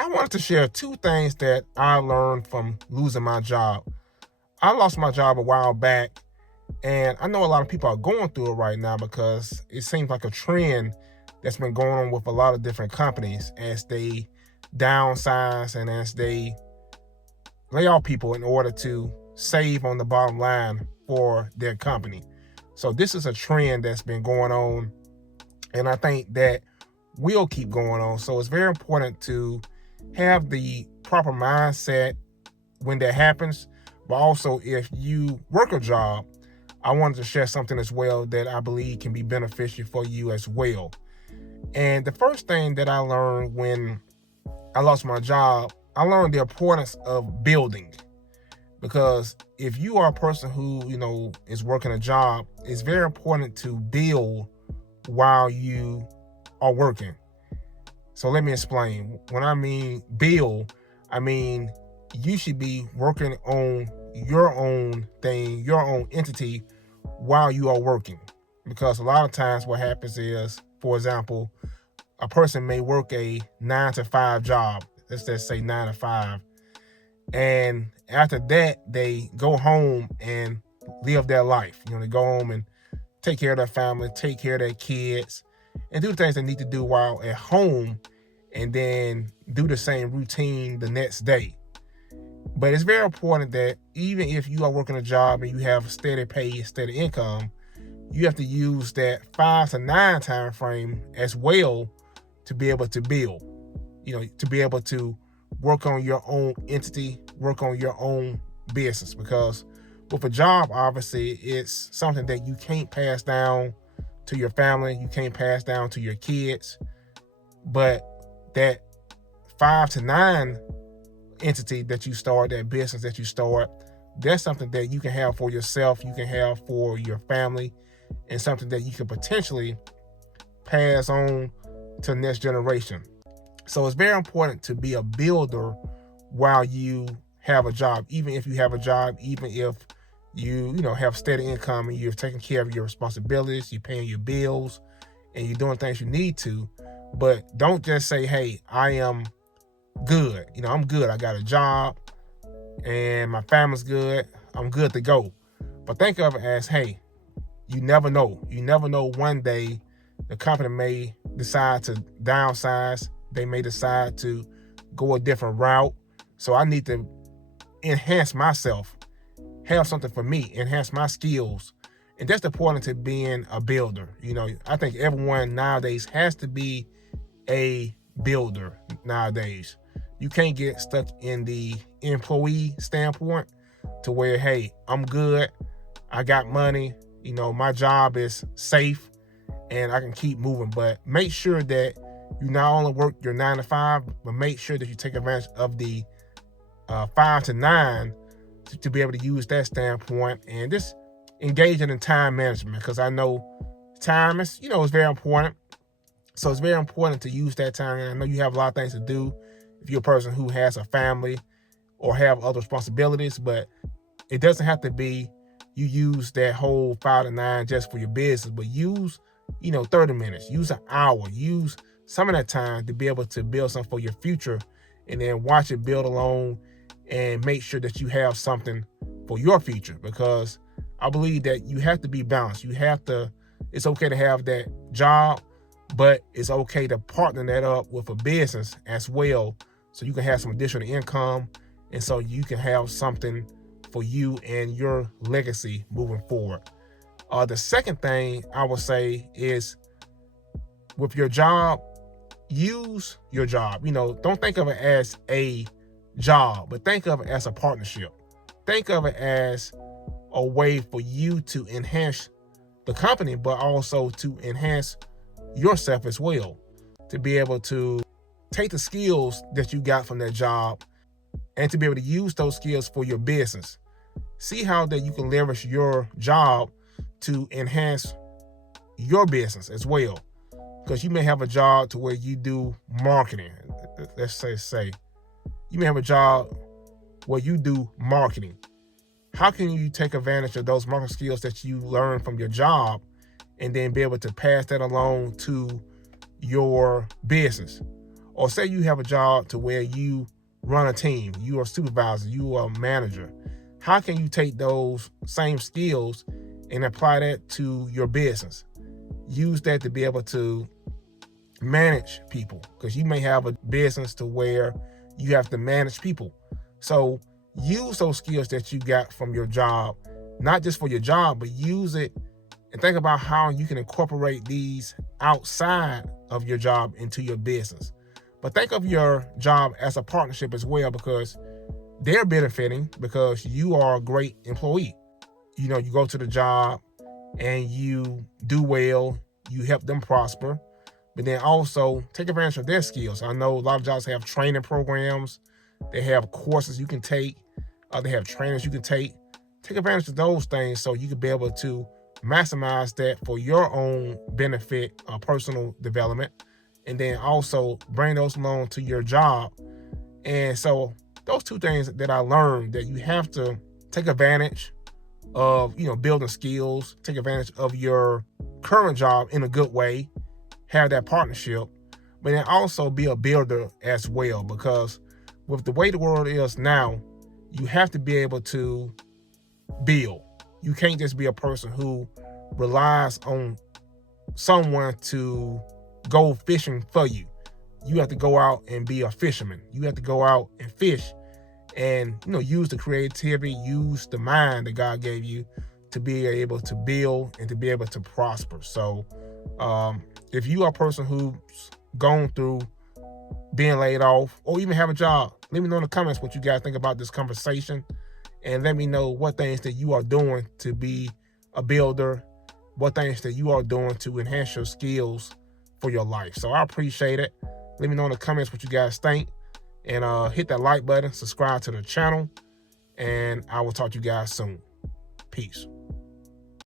I wanted to share two things that I learned from losing my job. I lost my job a while back, and I know a lot of people are going through it right now because it seems like a trend that's been going on with a lot of different companies as they downsize and as they lay off people in order to save on the bottom line for their company. So this is a trend that's been going on, and I think that will keep going on. So it's very important to have the proper mindset when that happens. But also, if you work a job, I wanted to share something as well that I believe can be beneficial for you as well. And the first thing that I learned when I lost my job, I learned the importance of building. Because if you are a person who, is working a job, it's very important to build while you are working. So let me explain. When I mean build, I mean you should be working on your own thing, your own entity while you are working. Because a lot of times what happens is, for example, a person may work a 9-to-5 job. Let's just say 9 to 5. And after that, they go home and live their life. They go home and take care of their family, take care of their kids, and do the things they need to do while at home, and then do the same routine the next day. But it's very important that even if you are working a job and you have steady pay, steady income, you have to use that 5 to 9 time frame as well to be able to build, to be able to work on your own entity, work on your own business. Because with a job, obviously, it's something that you can't pass down to your family, you can't pass down to your kids. But that 5 to 9 entity that you start, that business that you start, that's something that you can have for yourself, you can have for your family, and something that you can potentially pass on to the next generation. So it's very important to be a builder while you have a job. Even if you have a job, even if you have steady income and you're taking care of your responsibilities, you're paying your bills, and you're doing things you need to. But don't just say, hey, I am good. I'm good. I got a job and my family's good. I'm good to go. But think of it as, hey, you never know. You never know, one day the company may decide to downsize. They may decide to go a different route. So I need to enhance myself, have something for me, enhance my skills. And that's the important to being a builder. I think everyone nowadays has to be a builder nowadays. You can't get stuck in the employee standpoint to where, hey, I'm good, I got money, my job is safe, and I can keep moving. But make sure that you not only work your 9 to 5, but make sure that you take advantage of the 5 to 9 to be able to use that standpoint, and just engaging in time management. Because I know time is, is very important. So it's very important to use that time. And I know you have a lot of things to do if you're a person who has a family or have other responsibilities, but it doesn't have to be you use that whole 5 to 9 just for your business, but use, 30 minutes, use an hour, use some of that time to be able to build something for your future, and then watch it build along and make sure that you have something for your future. Because I believe that you have to be balanced. It's okay to have that job, but it's okay to partner that up with a business as well, so you can have some additional income, and so you can have something for you and your legacy moving forward. The second thing I would say is, with your job, use your job. Don't think of it as a job, but think of it as a partnership. Think of it as a way for you to enhance the company, but also to enhance yourself as well, to be able to take the skills that you got from that job and to be able to use those skills for your business. See how that you can leverage your job to enhance your business as well. Because you may have a job to where you do marketing. Let's say you may have a job where you do marketing. How can you take advantage of those marketing skills that you learn from your job and then be able to pass that along to your business? Or say you have a job to where you run a team, you are a supervisor, you are a manager. How can you take those same skills and apply that to your business? Use that to be able to manage people, because you may have a business to where you have to manage people. So use those skills that you got from your job, not just for your job, but use it and think about how you can incorporate these outside of your job into your business. But think of your job as a partnership as well, because they're benefiting because you are a great employee. You know, you go to the job and you do well, you help them prosper, but then also take advantage of their skills. I know a lot of jobs have training programs, they have courses you can take, they have trainers you can take. Take advantage of those things so you can be able to maximize that for your own benefit, personal development, and then also bring those along to your job. And so those two things that I learned, that you have to take advantage of, building skills, take advantage of your current job in a good way, have that partnership, but then also be a builder as well, because with the way the world is now, you have to be able to build. You can't just be a person who relies on someone to go fishing for you. You have to go out and be a fisherman. You have to go out and fish and, use the creativity, use the mind that God gave you to be able to build and to be able to prosper. So if you are a person who's gone through being laid off or even have a job, let me know in the comments what you guys think about this conversation, and let me know what things that you are doing to be a builder, what things that you are doing to enhance your skills for your life. So I appreciate it. Let me know in the comments what you guys think, and hit that like button, subscribe to the channel, and I will talk to you guys soon. Peace.